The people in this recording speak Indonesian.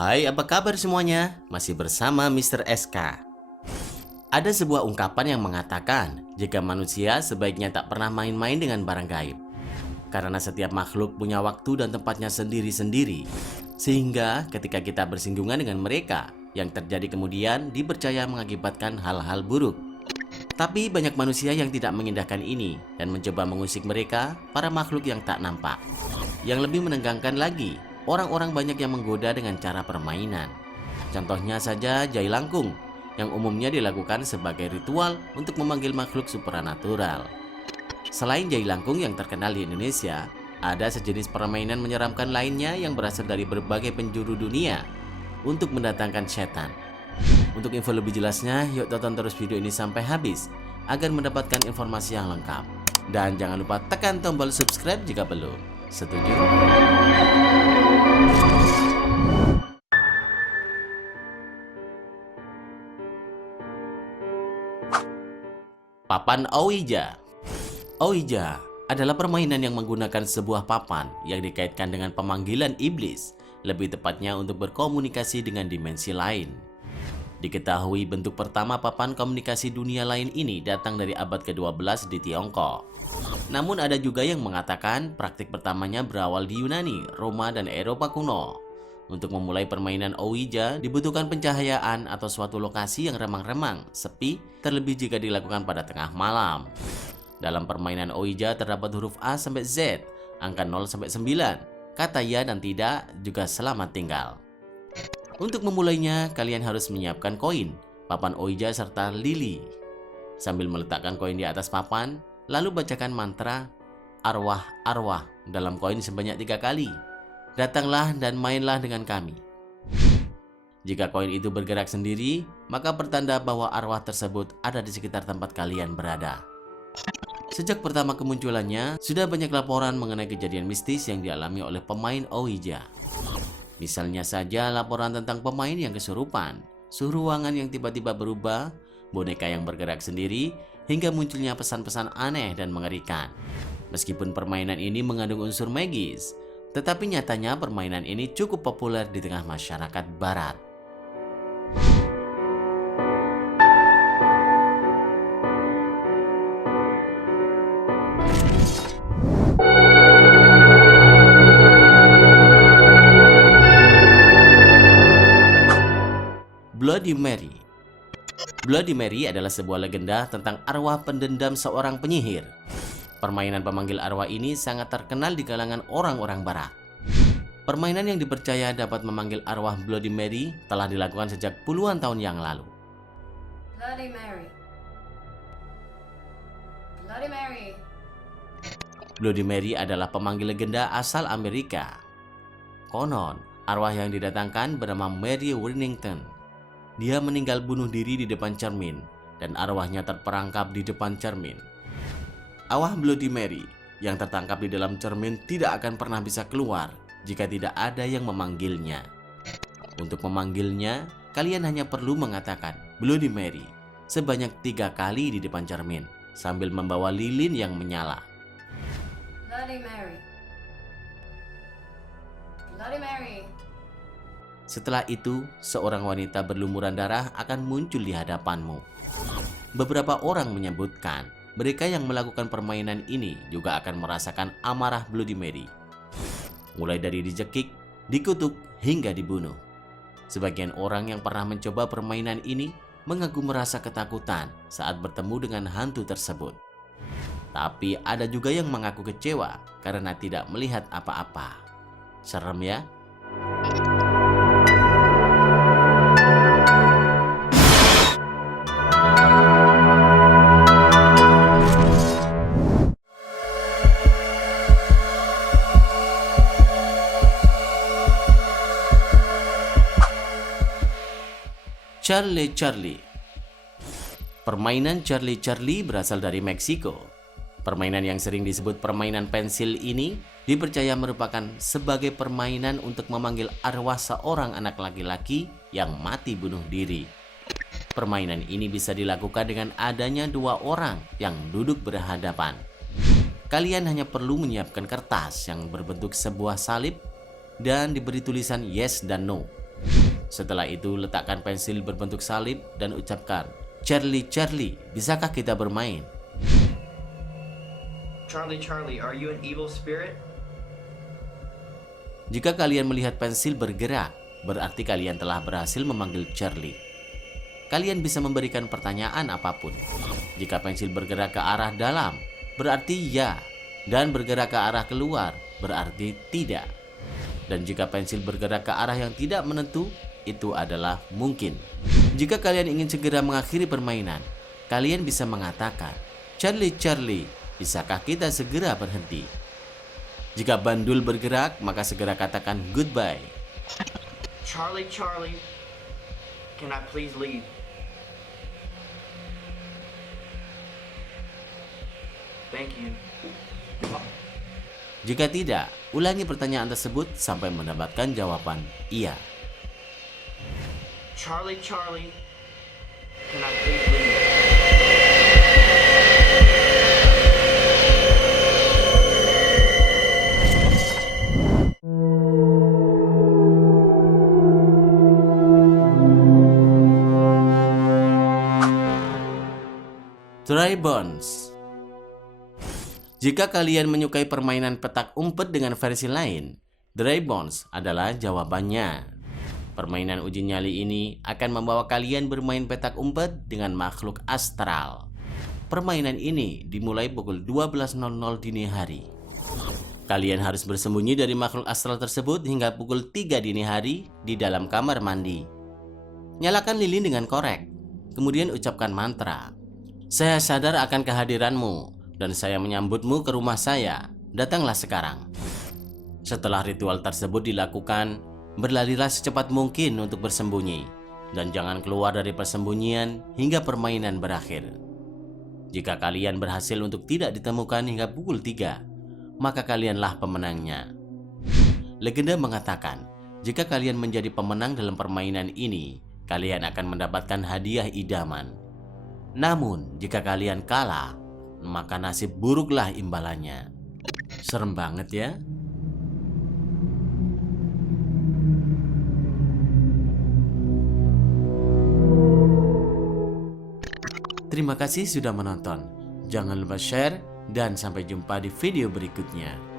Hai, apa kabar semuanya? Masih bersama Mr. SK. Ada sebuah ungkapan yang mengatakan jika manusia sebaiknya tak pernah main-main dengan barang gaib. Karena setiap makhluk punya waktu dan tempatnya sendiri-sendiri. Sehingga ketika kita bersinggungan dengan mereka, yang terjadi kemudian dipercaya mengakibatkan hal-hal buruk. Tapi banyak manusia yang tidak mengindahkan ini dan mencoba mengusik mereka, para makhluk yang tak nampak. Yang lebih menegangkan lagi, orang-orang banyak yang menggoda dengan cara permainan. Contohnya saja Jai Langkung, yang umumnya dilakukan sebagai ritual untuk memanggil makhluk supranatural. Selain Jai Langkung yang terkenal di Indonesia, ada sejenis permainan menyeramkan lainnya yang berasal dari berbagai penjuru dunia untuk mendatangkan setan. Untuk info lebih jelasnya, yuk tonton terus video ini sampai habis agar mendapatkan informasi yang lengkap. Dan jangan lupa tekan tombol subscribe jika belum. Setuju? Papan Ouija. Ouija adalah permainan yang menggunakan sebuah papan yang dikaitkan dengan pemanggilan iblis, lebih tepatnya untuk berkomunikasi dengan dimensi lain. Diketahui bentuk pertama papan komunikasi dunia lain ini datang dari abad ke-12 di Tiongkok. Namun ada juga yang mengatakan praktik pertamanya berawal di Yunani, Roma, dan Eropa kuno. Untuk memulai permainan Ouija dibutuhkan pencahayaan atau suatu lokasi yang remang-remang, sepi, terlebih jika dilakukan pada tengah malam. Dalam permainan Ouija terdapat huruf A sampai Z, angka 0 sampai 9, kata ya dan tidak, juga selamat tinggal. Untuk memulainya, kalian harus menyiapkan koin, papan Ouija serta lili. Sambil meletakkan koin di atas papan, lalu bacakan mantra arwah-arwah dalam koin sebanyak 3 kali. Datanglah dan mainlah dengan kami. Jika koin itu bergerak sendiri, maka pertanda bahwa arwah tersebut ada di sekitar tempat kalian berada. Sejak pertama kemunculannya, sudah banyak laporan mengenai kejadian mistis yang dialami oleh pemain Ouija. Misalnya saja laporan tentang pemain yang kesurupan, suhu ruangan yang tiba-tiba berubah, boneka yang bergerak sendiri, hingga munculnya pesan-pesan aneh dan mengerikan. Meskipun permainan ini mengandung unsur magis, tetapi nyatanya permainan ini cukup populer di tengah masyarakat barat. Bloody Mary. Bloody Mary adalah sebuah legenda tentang arwah pendendam seorang penyihir. Permainan pemanggil arwah ini sangat terkenal di kalangan orang-orang barat. Permainan yang dipercaya dapat memanggil arwah Bloody Mary telah dilakukan sejak puluhan tahun yang lalu. Bloody Mary. Bloody Mary. Bloody Mary adalah pemanggil legenda asal Amerika. Konon, arwah yang didatangkan bernama Mary Winnington. Dia meninggal bunuh diri di depan cermin, dan arwahnya terperangkap di depan cermin. Arwah Bloody Mary yang tertangkap di dalam cermin tidak akan pernah bisa keluar jika tidak ada yang memanggilnya. Untuk memanggilnya, kalian hanya perlu mengatakan Bloody Mary sebanyak 3 kali di depan cermin, sambil membawa lilin yang menyala. Bloody Mary. Bloody Mary. Setelah itu, seorang wanita berlumuran darah akan muncul di hadapanmu. Beberapa orang menyebutkan, mereka yang melakukan permainan ini juga akan merasakan amarah Bloody Mary. Mulai dari dicekik, dikutuk, hingga dibunuh. Sebagian orang yang pernah mencoba permainan ini mengaku merasa ketakutan saat bertemu dengan hantu tersebut. Tapi ada juga yang mengaku kecewa karena tidak melihat apa-apa. Serem ya? Charlie Charlie. Permainan Charlie Charlie berasal dari Meksiko. Permainan yang sering disebut permainan pensil ini dipercaya merupakan sebagai permainan untuk memanggil arwah seorang anak laki-laki yang mati bunuh diri. Permainan ini bisa dilakukan dengan adanya 2 orang yang duduk berhadapan. Kalian hanya perlu menyiapkan kertas yang berbentuk sebuah salib dan diberi tulisan yes dan no Setelah itu, letakkan pensil berbentuk salib dan ucapkan, "Charlie, Charlie, bisakah kita bermain?" Charlie, Charlie, are you an evil spirit? Jika kalian melihat pensil bergerak, berarti kalian telah berhasil memanggil Charlie. Kalian bisa memberikan pertanyaan apapun. Jika pensil bergerak ke arah dalam, berarti ya, dan bergerak ke arah keluar, berarti tidak. Dan jika pensil bergerak ke arah yang tidak menentu, itu adalah mungkin. Jika kalian ingin segera mengakhiri permainan, kalian bisa mengatakan, "Charlie, Charlie, bisakah kita segera berhenti?" Jika bandul bergerak, maka segera katakan goodbye. Charlie, Charlie, can I please leave? Thank you. Jika tidak, ulangi pertanyaan tersebut sampai mendapatkan jawaban iya. Charlie, Charlie, can I please leave? Dry Bones. Jika kalian menyukai permainan petak umpet dengan versi lain, Dry Bones adalah jawabannya. Permainan uji nyali ini akan membawa kalian bermain petak umpet dengan makhluk astral. Permainan ini dimulai pukul 12.00 dini hari. Kalian harus bersembunyi dari makhluk astral tersebut hingga pukul 3 dini hari di dalam kamar mandi. Nyalakan lilin dengan korek, kemudian ucapkan mantra. "Saya sadar akan kehadiranmu dan saya menyambutmu ke rumah saya. Datanglah sekarang." Setelah ritual tersebut dilakukan, berlarilah secepat mungkin untuk bersembunyi dan jangan keluar dari persembunyian hingga permainan berakhir. Jika kalian berhasil untuk tidak ditemukan hingga pukul 3, maka kalianlah pemenangnya. Legenda mengatakan, jika kalian menjadi pemenang dalam permainan ini, kalian akan mendapatkan hadiah idaman. Namun, jika kalian kalah, maka nasib buruklah imbalannya. Serem banget ya. Terima kasih sudah menonton. Jangan lupa share dan sampai jumpa di video berikutnya.